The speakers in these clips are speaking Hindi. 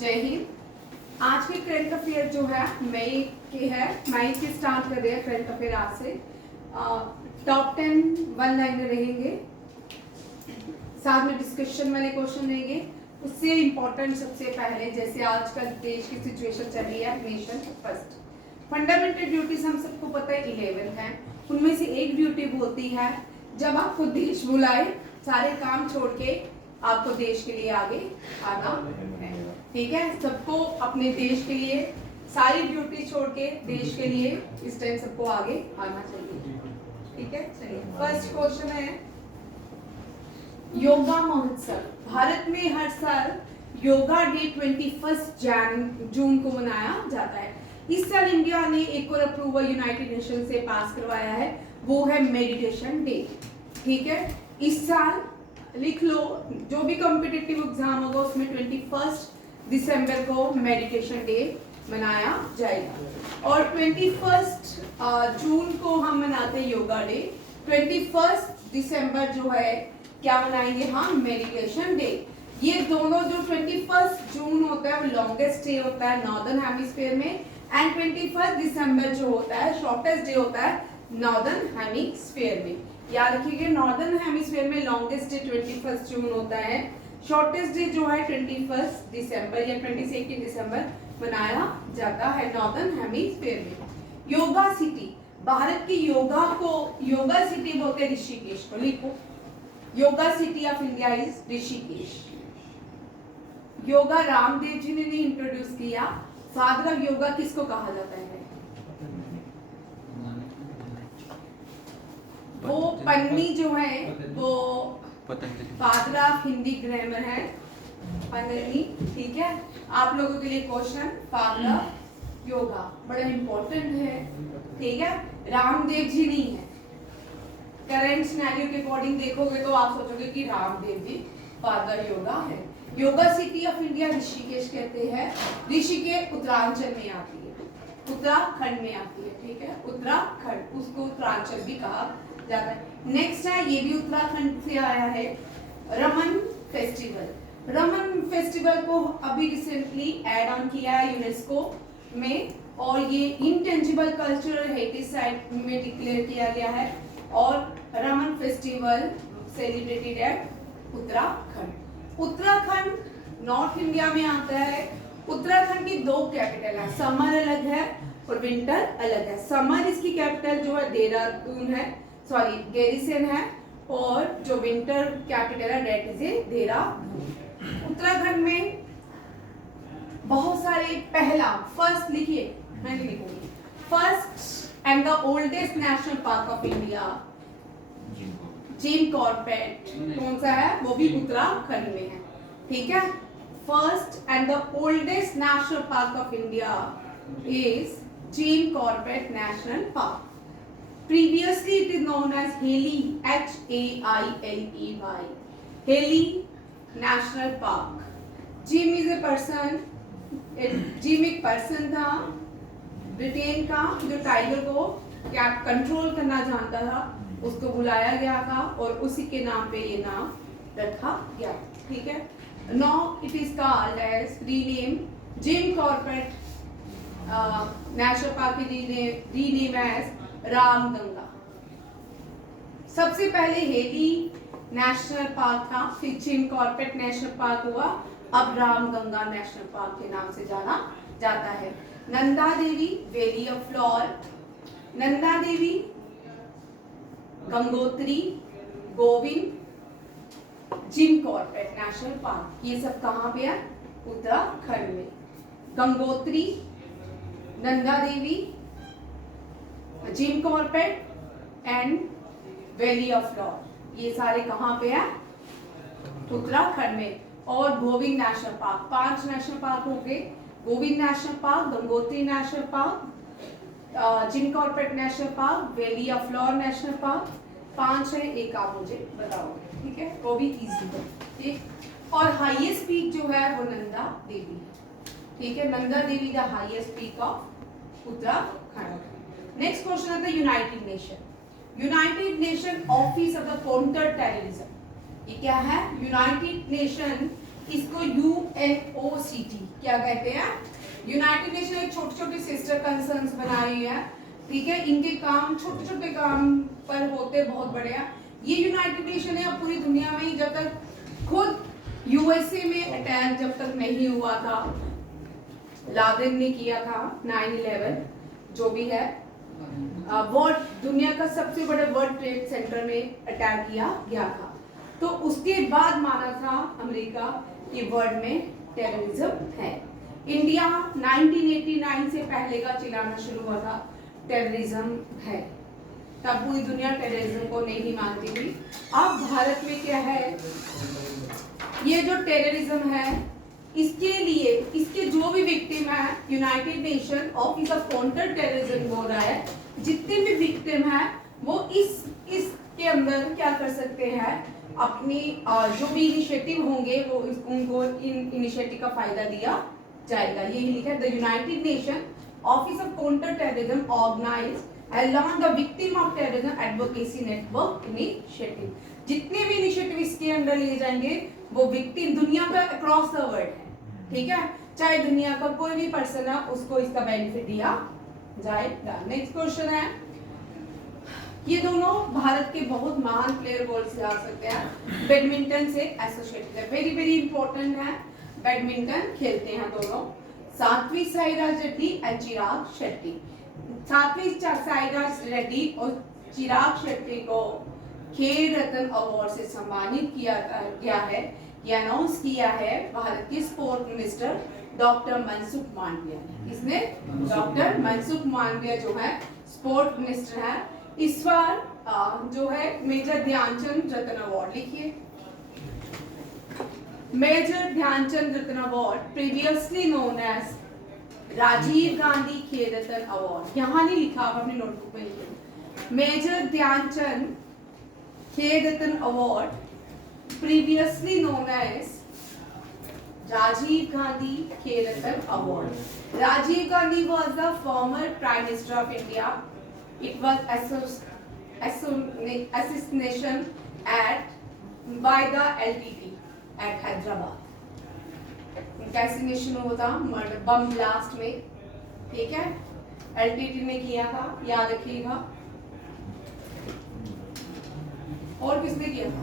जय हिंद। आज के करंट अफेयर जो है मई के स्टार्ट कर रहे हैं करंट अफेयर आज से। टॉप 10 वन लाइनर रहेंगे, साथ में डिस्कशन वाले क्वेश्चन रहेंगे। उससे इम्पोर्टेंट सबसे पहले, जैसे आजकल देश की सिचुएशन चल रही है, नेशन फर्स्ट। फंडामेंटल ड्यूटीज हम सबको पता है 11 है। उनमें से एक ड्यूटी बोलती है जब आपको देश बुलाए सारे काम छोड़ के आपको देश के लिए आगे आना है। ठीक है, सबको अपने देश के लिए सारी ड्यूटी छोड़ के देश के लिए इस टाइम सबको आगे आना चाहिए। ठीक है, चलिए फर्स्ट क्वेश्चन है योगा महोत्सव। भारत में हर साल योगा डे 21 जून को मनाया जाता है। इस साल इंडिया ने एक और अप्रूवल यूनाइटेड नेशन से पास करवाया है, वो है मेडिटेशन डे। ठीक है, इस साल लिख लो, जो भी कॉम्पिटिटिव एग्जाम होगा उसमें 21 दिसंबर को मेडिटेशन डे मनाया जाएगा। और 21 जून को हम मनाते हैं योगा डे। 21 दिसंबर जो है क्या मनाएंगे हम? Meditation day. ये दोनों जो 21 जून होता है वो लॉन्गेस्ट डे होता है नॉर्दर्न हेमिस्फीयर में, एंड 21 दिसंबर जो होता है शॉर्टेस्ट डे होता है नॉर्दर्न हेमिस्फीयर में। याद रखिएगा, नॉर्दर्न हेमिस्फीयर में लॉन्गेस्ट डे 21 जून होता है, शॉर्टेस्ट डे जो है 21 दिसंबर या 22 दिसंबर मनाया जाता है नॉर्दर्न हेमिस्फीयर में। योगा सिटी, भारत की योगा सिटी बोलते हैं ऋषिकेश को। लिखो, yoga city of India is Rishikesh. Yoga Ramdev ji ने इंट्रोड्यूस किया। फादर ऑफ योगा किसको कहा जाता है? वो पन्नी जो है वो फादर ऑफ हिंदी ग्रामर है, पन्नी। ठीक है, आप लोगों के लिए क्वेश्चन फादर ऑफ योगा बड़ा इंपॉर्टेंट है। ठीक है, रामदेव जी नहीं है। करंट सिनेरियो के अकॉर्डिंग देखोगे तो आप सोचोगे कि रामदेव जी फादर योगा है। Yoga city of India Rishikesh कहते हैं। ऋषिकेश उत्तरांचल में आती है, उत्तराखंड में आती है। ठीक है, उत्तराखंड, उसको उत्तरांचल भी कहा जाता है। नेक्स्ट है, ये भी उत्तराखंड से आया है, रमन फेस्टिवल। रमन फेस्टिवल को अभी रिसेंटली ऐड ऑन किया है यूनेस्को में, और ये इंटेंजिबल कल्चरल हेरिटेज साइट में डिक्लेयर किया गया है। और Ramman festival celebrated at Uttarakhand. Uttarakhand north India में आता है। उत्तराखंड की दो कैपिटल है, समर अलग है और विंटर अलग है। समर इसकी कैपिटल जो है देहरादून है, सॉरी गैरिसन है, और जो विंटर कैपिटल है डेट इज देहरादून। उत्तराखंड में बहुत सारे फर्स्ट लिखिए, मैं नहीं लिखूंगी। First and the oldest national park of India Jim Corbett कौन सा है? वो भी उत्तराखंड में है। ठीक है, first and the oldest national park of India is gym Corbett national park. Previously it is known as Haley, H-A-I-L-E-Y, Haley National Park. Jim is a person, gym एक पर्सन था ब्रिटेन का जो टाइगर को क्या कंट्रोल करना जानता था, उसको बुलाया गया था और उसी के नाम पे ये नाम रखा गया। ठीक है, now it is called as rename Jim Corbett national Park rename as Ramganga. सबसे पहले हेली नेशनल पार्क था, फिर जिम कॉर्बेट नेशनल पार्क हुआ, अब रामगंगा नेशनल पार्क के नाम से जाना जाता है। Nanda Devi valley of flower, Nanda Devi, Gangotri, Govind, Jim Corbett national park, ये सब कहाँ पे है? उत्तराखंड में। Gangotri, Nanda Devi, Jim Corbett and valley of flower, ये सारे कहाँ पे है? उत्तराखंड में। और Govind national park, 5 national park हो गए। Govind national park, Gangotri national park, Jim Corbett national park, valley of flower national park. 5 है, एक आप मुझे बताओगे। ठीक है, वो भी इजी है। ठीक, और हाईएस्ट पीक जो है वो नंदा देवी। ठीक है, Nanda Devi the highest peak of Uttarakhand. Next question आता है United Nation. United Nation office of the counter terrorism, ये क्या है? यूनाइटेड नेशन इसको UNOCT क्या कहते हैं? यूनाइटेड नेशन एक छोटे छोटे सिस्टर कंसर्न्स बनाई है, ठीक है। इनके काम छोटे छोटे काम पर होते बहुत बड़े हैं। ये यूनाइटेड नेशन है पूरी दुनिया में, जब तक खुद यूएसए में अटैक जब तक नहीं हुआ था, लादेन ने किया था 9/11 जो भी है, वर्ल्ड दुनिया का सबसे बड़े वर्ल्ड ट्रेड सेंटर में अटैक किया गया था। तो उसके बाद माना था अमेरिका कि वर्ल्ड में टेररिज्म है। इंडिया 1989 से पहले का चिल्लाना शुरू हुआ था टेररिज्म है, तब पूरी दुनिया टेररिज्म को नहीं मानती थी। अब भारत में क्या है, ये जो टेररिज्म है इसके लिए इसके जो भी विक्टिम है, United Nation office of Counter terrorism बोल रहा है, जितने भी विक्टिम है वो इसके अंदर क्या कर सकते हैं, अपनी जो भी इनिशिएटिव होंगे वो उनको इन इनिशिएटिव का फायदा दिया जाएगा। यही लिखा है, the United Nation office of Counter Terrorism organise along the victim of terrorism advocacy network initiative। जितने भी इनिशिएटिव इसके अंदर लिए जाएंगे वो विक्टिम दुनिया का अक्रॉस द वर्ल्ड है, ठीक है, चाहे दुनिया का कोई भी पर्सन है उसको इसका बेनिफिट दिया जाएगा। नेक्स्ट क्वेश्चन है, ये दोनों भारत के बहुत महान प्लेयर बोल से आ सकते हैं, बैडमिंटन से एसोसिएटेड है, वेरी वेरी इंपॉर्टेंट है, बैडमिंटन खेलते हैं दोनों, सात्विक साईराज रेड्डी एंड चिराग शेट्टी। सात्विक साईराज रेड्डी और चिराग शेट्टी को खेल रत्न अवार्ड से सम्मानित किया गया है, ये अनाउंस किया है भारत के sport minister doctor Mansukh Mandaviya ने। इसने डॉक्टर मनसुख मांडविया जो है स्पोर्ट मिनिस्टर है। इस बार जो है मेजर ध्यानचंद रत्न अवार्ड, लिखिए major Dhyanchand Ratna award previously known as Rajiv Gandhi Khel Ratna award, यहाँ नहीं लिखा, आप अपनी नोटबुक में लिखिए, major Dhyanchand Khel Ratna award previously known as Rajiv Gandhi Khel Ratna award. Rajiv Gandhi was the former prime minister of India. It was assassination by the LTT at Hyderabad। assassination हुआ था मर्डर बम ब्लास्ट में, ठीक है, एलटीटी ने किया था, याद रखिएगा। और किसने किया था?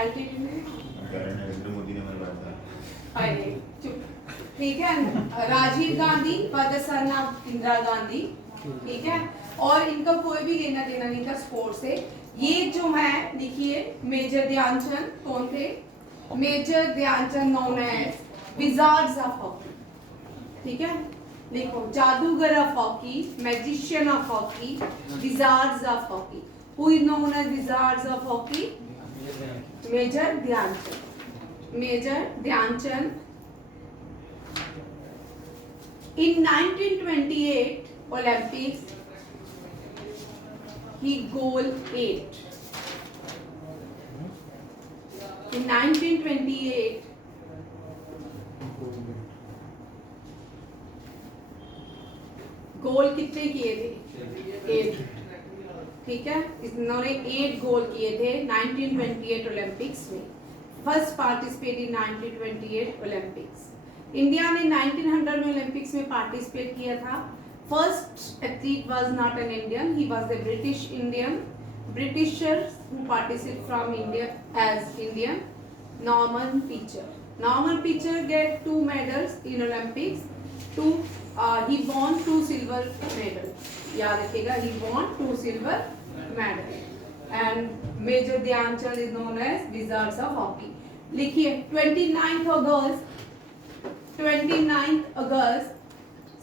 एलटीटी ने, चुप, ठीक है। राजीव गांधी व the son of Indira Gandhi, ठीक है, और इनका कोई भी लेना देना नहीं था स्पोर्ट से। ये जो है देखिए मेजर ध्यानचंद कौन थे? Major Dhyan Chand known as wizards of hockey, ठीक है, देखो जादूगर of hockey, magician of hockey, wizards of hockey, who is known as wizards of hockey? Major Dhyan Chand. Major Dhyan Chand in 1928 Olympics he goal 8 in 1928 goal कितने किए थे? 8, ठीक है, इन्होंने 8 गोल किए थे 1928 ओलंपिक्स में। First participate in 1928 Olympics. India ने 1900 में ओलंपिक्स में पार्टिसिपेट किया था। First athlete was not an Indian, he was the British Indian, Britishers who participate from India as Indian, Norman Pritchard. Norman Pritchard get 2 medals in Olympics, he won 2 silver medals, याद रखिएगा, he won 2 silver medals, and Major Dhyanchand is known as Wizards of Hockey। लिखिए 29th August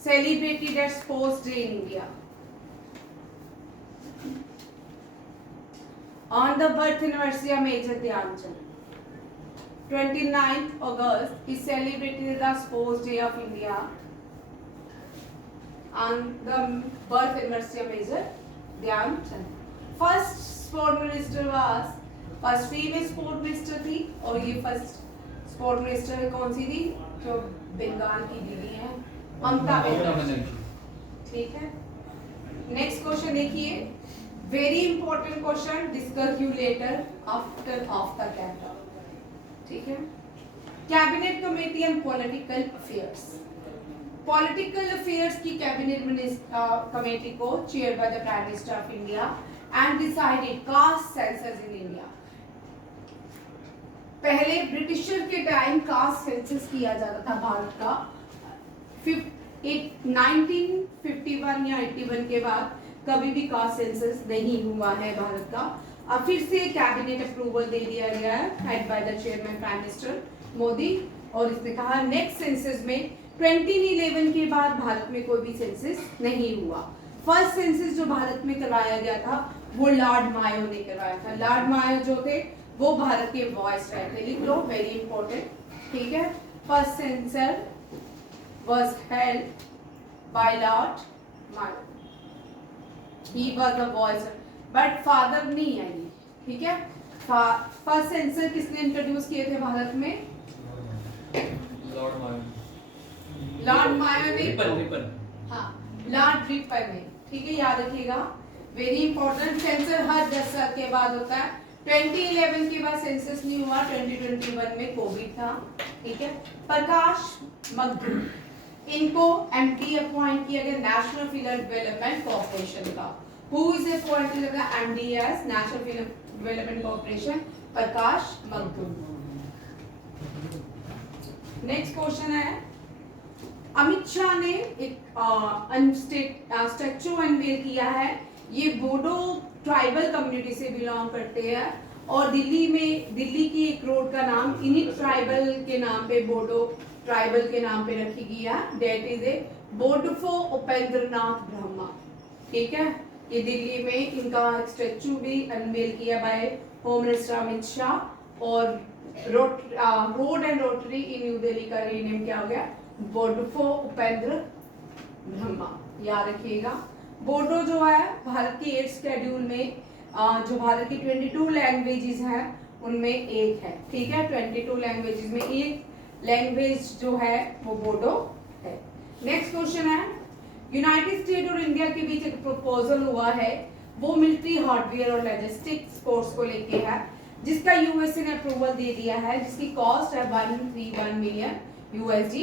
celebrated as Sports Day in India। On the birth anniversary of Major Dhyanchand, 29th August is celebrated as Sports Day of India on the birth anniversary of Major Dhyanchand। First sport minister was, first female sport minister थी, और ये first sport minister कौन सी थी? जो बंगाल की दीदी है, ममता बनर्जी, ठीक है। नेक्स्ट क्वेश्चन देखिए, very important question, discuss you later after of the camera. ठीक है। Cabinet committee on political affairs, political affairs की कैबिनेट कमेटी को chair by the prime minister of India and decided caste census in India. पहले ब्रिटिशर के टाइम कास्ट सेंसस किया जाता था भारत का। 1951 या 81 के बाद कभी भी कास्ट सेंसस नहीं हुआ है भारत का। अब फिर से कैबिनेट अप्रूवल दे दिया गया है head by the chairman prime minister Modi, और इसने कहा नेक्स्ट सेंसस में 2011 के बाद भारत में कोई भी सेंसस नहीं हुआ। फर्स्ट सेंसस जो भारत में करवाया गया था वो लॉर्ड मायो ने करवाया था। लॉर्ड मायो जो थे वो भारत के वॉइस राइट थे, लिख लो, वेरी इंपॉर्टेंट, ठीक है। First census was held by Lord Mayo. He was the voice, but father नहीं आई, ठीक है। फर्स्ट सेंसर किसने इंट्रोड्यूस किए थे भारत में? लॉर्ड मायो। लॉर्ड मायो ने, रिपन। हाँ, लॉर्ड रिपन ने, ठीक है, याद रखिएगा, वेरी इंपॉर्टेंट। सेंसर हर 10 साल के बाद होता है। 2011 के बाद सेंसस नहीं हुआ, 2021 में कोविड था, ठीक है। प्रकाश मगदुम, इनको एमडी अपॉइंट किया गया नेशनल फिल्म डेवलपमेंट कॉर्पोरेशन का। Who is appointed as MD as National Film Development Corporation? Prakash Magdum. Next question है, अमित शाह ने एक स्टैचू अनवेल किया है। ये बोडो ट्राइबल कम्युनिटी से बिलोंग करते हैं और दिल्ली की एक रोड का नाम इन्हीं ट्राइबल के नाम पे, बोडो ट्राइबल के नाम पे रखी गई है। Date is a Bodofa Upendranath Brahma, ठीक है। ये दिल्ली में इनका स्टैचू भी अनवेल किया by home minister Amit Shah, और road and rotary in New Delhi का रीनेम क्या हो गया? बोडफो उपेंद्र ब्रह्मा, याद रखिएगा। बोडो जो है भारत की 8 शेड्यूल में जो भारत की 22 लैंग्वेजेस हैं उनमें एक है, ठीक है। 22 लैंग्वेजेस में एक लैंग्वेज जो है वो बोडो है। नेक्स्ट क्वेश्चन है, यूनाइटेड स्टेट और इंडिया के बीच एक प्रपोजल हुआ है, वो मिलिट्री हार्डवेयर और लॉजिस्टिक स्पोर्ट्स को लेके है, जिसका यूएसए ने अप्रूवल दे दिया है, जिसकी कॉस्ट है $131 मिलियन USD।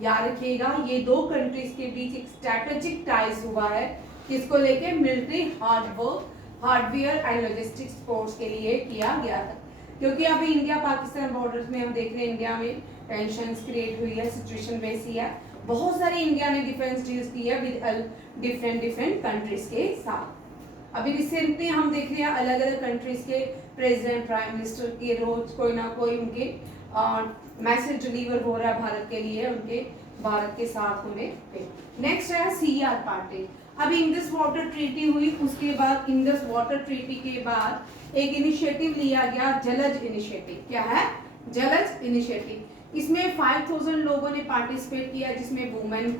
याद रखिएगा, ये दो कंट्रीज के बीच एक स्ट्रेटेजिक टाइज हुआ है, किसको लेके? Military hardware and logistic sports के लिए किया गया था। क्योंकि अभी इंडिया पाकिस्तान बॉर्डर्स में हम देख रहे हैं, इंडिया में टेंशंस क्रिएट हुई है, सिचुएशन वैसी है। बहुत सारे इंडिया ने डिफेंस डील्स की है विद डिफरेंट कंट्रीज के साथ। अभी रिसेंटली हम देख रहे हैं अलग अलग कंट्रीज के प्रेसिडेंट, प्राइम मिनिस्टर के रोज कोई ना कोई उनके मैसेज डिलीवर हो रहा है भारत के लिए, उनके भारत के साथ होने पे। नेक्स्ट है CR पार्टी। अभी इंडस वाटर ट्रीटी हुई, उसके बाद इंडस वाटर ट्रीटी के बाद एक इनिशिएटिव लिया गया, जलज इनिशिएटिव। क्या है? जलज इनिशिएटिव। इसमें 5000 लोगों ने पार्टिसिपेट किया, जिसमें वुमेन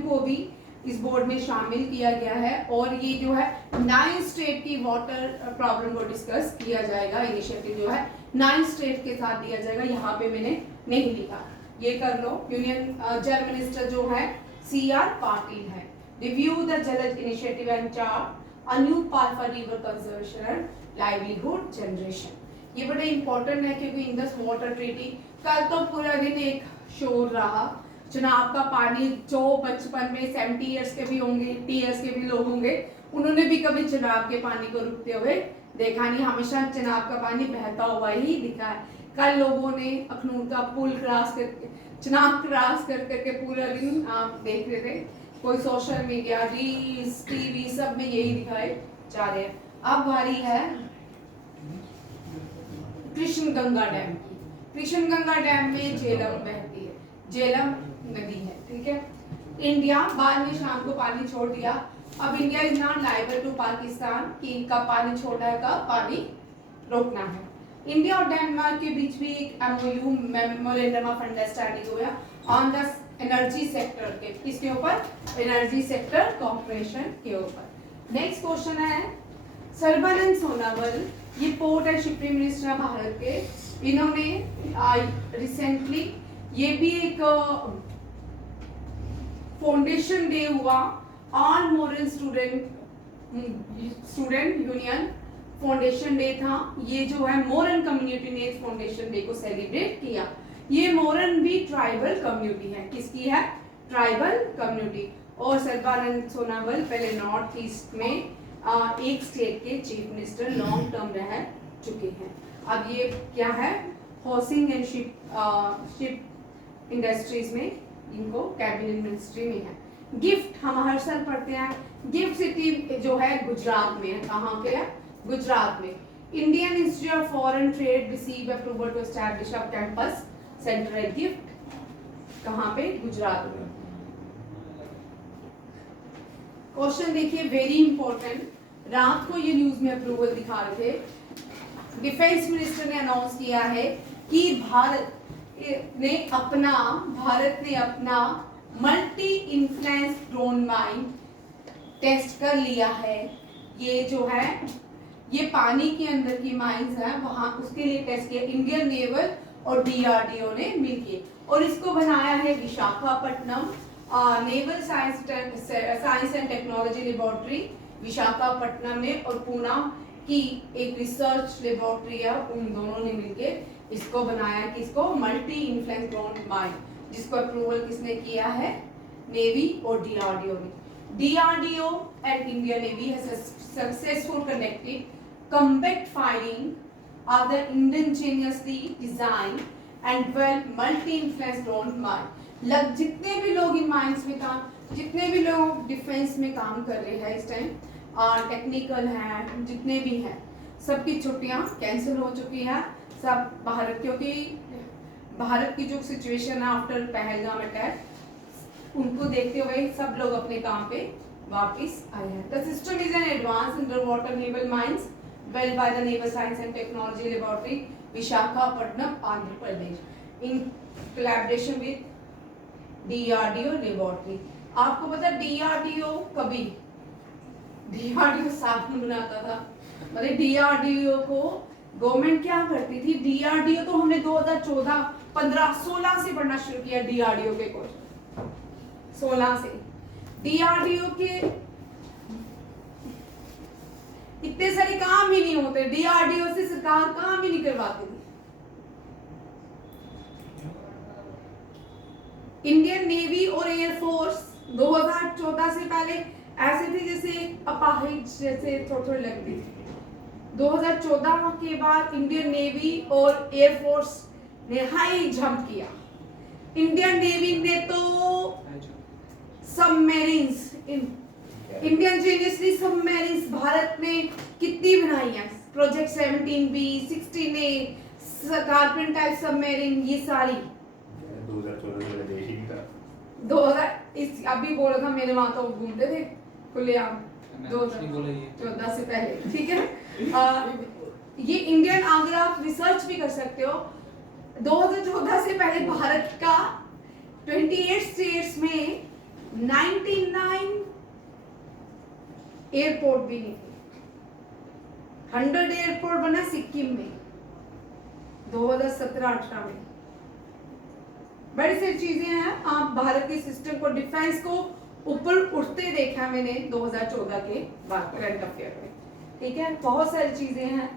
को भी इस बोर्ड में शामिल किया गया है, और ये जो है 9 स्टेट की वाटर प्रॉब्लम को डिस्कस किया जाएगा। इनिशिएटिव जो है 9 स्टेट के साथ दिया जाएगा, यहाँ पे मैंने नहीं लिखा, ये कर लो। यूनियन जल मिनिस्टर जो है CR पाटिल है। Review the Jalaj initiative and chart a new path for river conservation and livelihood generation. ये बड़े इंपॉर्टेंट है, क्योंकि इंडस वाटर ट्रीटी कल तो पूरा दिन एक शोर रहा। चुनाव का पानी, जो बचपन में 70 इयर्स के भी होंगे, 80 इयर्स के भी लोग होंगे, उन्होंने भी कभी चुनाव के पानी को रुकते हुए देखा नहीं, हमेशा चुनाव का पानी बहता हुआ ही दिखा है। कल लोगों ने अखनूर का पुल क्रॉस करके, चुनाव क्रॉस कर करके पूरा दिन आप देख रहे थे, कोई सोशल मीडिया, रील्स, टीवी सब में यही दिखाए जा रहे हैं। अब बारी है कृष्ण गंगा डैम की। कृष्ण गंगा डैम में झेलम बहती है, झेलम नदी है, ठीक है। इंडिया बाद में शाम को पानी छोड़ दिया। अब India is not liable to Pakistan कि कब पानी छोड़ना है, कब पानी रोकना है। इंडिया और डेनमार्क के बीच भी एक MOU मेमोरेंडम ऑफ अंडरस्टैंडिंग हुआ ऑन द एनर्जी सेक्टर के, किसके ऊपर? एनर्जी सेक्टर कॉर्पोरेशन के ऊपर। नेक्स्ट क्वेश्चन है, सर्बानंद सोनोवाल, ये पोर्ट एंड शिपिंग मिनिस्टर है भारत के। इन्होंने रिसेंटली ये भी एक फाउंडेशन डे हुआ on moral student union foundation day था, ये जो है मोरन कम्युनिटी ने इस फाउंडेशन डे को सेलिब्रेट किया। ये मोरन भी ट्राइबल कम्युनिटी है, किसकी है? Tribal community. और सर्बानंद सोनोवाल पहले नॉर्थ ईस्ट में एक स्टेट के चीफ मिनिस्टर लॉन्ग टर्म रह चुके हैं। अब ये क्या है? हाउसिंग एंड शिप इंडस्ट्रीज में इनको कैबिनेट मिनिस्ट्री में है। गिफ्ट हम हर साल पढ़ते हैं, गिफ्ट सिटी जो है गुजरात में है। कहाँ पे है? गुजरात में। Indian Institute of Foreign Trade receive approval to establish a campus centre है। गिफ्ट कहाँ पे? गुजरात में। क्वेश्चन देखिए, वेरी इंपॉर्टेंट। रात को ये न्यूज में अप्रूवल दिखा रहे थे, डिफेंस मिनिस्टर ने अनाउंस किया है कि भारत ने अपना multi influence drone mine test कर लिया है। ये जो है ये पानी के अंदर की माइंस है, वहां उसके लिए टेस्ट किया इंडियन नेवल और डीआरडीओ ने मिलके, और इसको बनाया है Visakhapatnam naval science and technology laboratory Visakhapatnam ने, और पूना की एक रिसर्च लेबोरेटरी है, उन दोनों ने मिलके इसको बनाया कि इसको मल्टी इन्फ्लुएंस ड्रोन माइन, जिसको अप्रूवल किसने किया है? नेवी और डीआरडीओ ने। DRDO and Indian navy has successful connected combat firing of the indigenously designed and developed multi-influence drone mine। जितने भी लोग इन माइंस में काम, जितने भी लोग डिफेंस में काम कर रहे हैं इस टाइम, और टेक्निकल हैं, जितने भी हैं, सबकी छुट्टियां कैंसिल हो चुकी है सब भारत, क्योंकि भारत की जो सिचुएशन है आफ्टर पहलगाम अटैक, उनको देखते हुए सब लोग अपने काम पे वापस आए हैं। The system is an advanced underwater naval mines built by the Naval Science and Technology Laboratory, Visakhapatnam, Andhra Pradesh, in collaboration with DRDO Laboratory। आपको पता है DRDO कभी? DRDO साबुन बनाता था, मतलब DRDO को गवर्नमेंट क्या करती थी? DRDO तो हमने 2014, 15, 16 से पढ़ना शुरू किया DRDO के क्वेश्चन, 16 से। DRDO के इतने सारे काम ही नहीं होते, डीआरडीओ से सरकार काम ही नहीं करवाती थी। इंडियन नेवी और एयरफोर्स 2014 से पहले ऐसे थे जैसे अपाहिज जैसे थोड़े लगते थे। 2014 के बाद इंडियन नेवी और एयरफोर्स ने हाई जंप किया। इंडियन नेवी ने तो submarines, Indian engineers submarines Bharat में कितनी बनाई है? Project 17B, 16A, कार्पेंट type submarine, ये सारी 2014 में देश ही नहीं था। 2000 इस अभी बोला था मैंने, वहां तो घूमते थे खुलेआम 2014 से पहले, ठीक है। ये इंडियन, अगर आप रिसर्च भी कर सकते हो, 2014 से पहले भारत का 28 स्टेट्स में 99 एयरपोर्ट भी नहीं थे। 100 एयरपोर्ट बना सिक्किम में 2017-18 में। बड़ी सारी चीजें हैं। आप भारत के सिस्टम को, डिफेंस को ऊपर उठते देखा मैंने 2014 के बाद करंट अफेयर में, ठीक है। बहुत सारी चीजें हैं।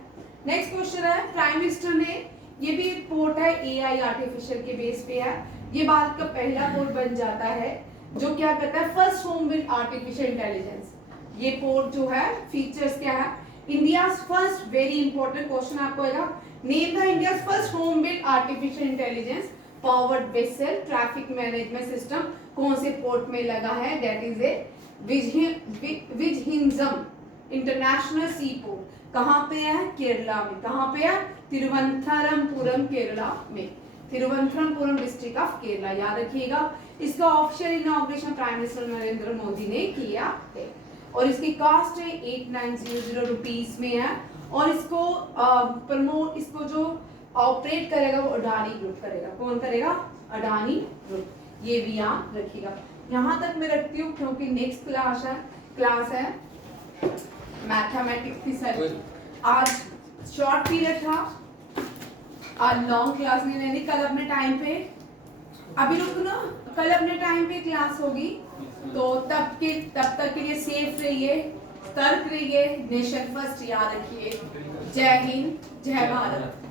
नेक्स्ट क्वेश्चन है, प्राइम मिनिस्टर ने, ये भी एक पोर्ट है, एआई आर्टिफिशियल के बेस पे है। ये भारत का पहला पोर्ट बन जाता है जो क्या करता है? First home with artificial intelligence. ये पोर्ट जो है, फीचर्स क्या है? India first, very important question आपको आएगा, name the India first home build artificial intelligence powered vessel traffic management system कौन से पोर्ट में लगा है? That is a Vizhinjam international sea port. कहाँ पे है? केरला में। कहाँ पे है? तिरुवनंतपुरम, केरला में। तिरुवनंतपुरम डिस्ट्रिक्ट ऑफ केरला, याद रखिएगा। इसका official inauguration prime minister Narendra Modi ने किया है, और इसकी कॉस्ट है 8900 रुपीस में है। और इसको प्रमोट, इसको जो ऑपरेट करेगा वो अडानी ग्रुप करेगा। कौन करेगा? अडानी ग्रुप। ये भी याद रखिएगा। यहाँ तक मैं रखती हूँ क्योंकि नेक्स्ट क्लास है मैथमेटिक्स की। सर आज शॉर्ट पीरियड था, आज लॉन्ग क्लास नहीं लेनी। कल अपने टाइम पे, अभी रुको ना, कल अपने टाइम पे क्लास होगी, तो तब तक के लिए सेफ रहिए, तर्क रहिए, नेशन फर्स्ट याद रखिए। जय हिंद, जय भारत।